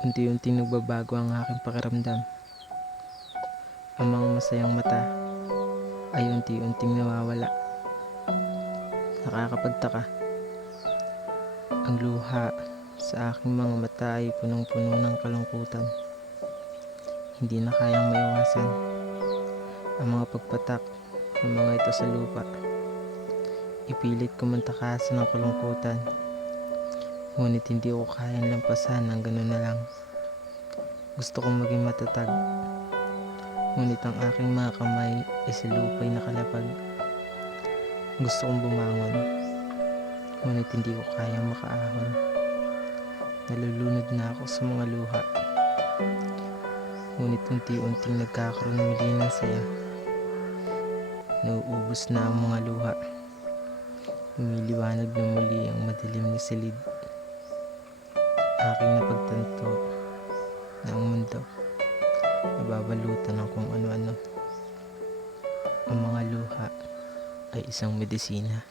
Unti-unting nagbabago ang aking pakiramdam. Ang mga masayang mata ay unti-unting nawawala. Nakakapagtaka. Ang luha sa aking mga mata ay punong-puno ng kalungkutan. Hindi na kayang maiwasan ang mga pagpatak ng mga ito sa lupa. Ipilit ko man takasan ng kalungkutan, ngunit hindi ko kayang lampasan ng ganun na lang. Gusto kong maging matatag, ngunit ang aking mga kamay ay sa lupa'y nakalapag. Gusto kong bumangon, ngunit hindi ko kayang makaahon. Nalulunod na ako sa mga luha, ngunit unti-unting nagkakaroon muli ng saya. Nauubos na ang mga luha. Lumiliwanag na muli ang madilim na silid. Aking napagtanto na ang mundo nababalutan ng kung ano-ano. Ang mga luha ay isang medisina.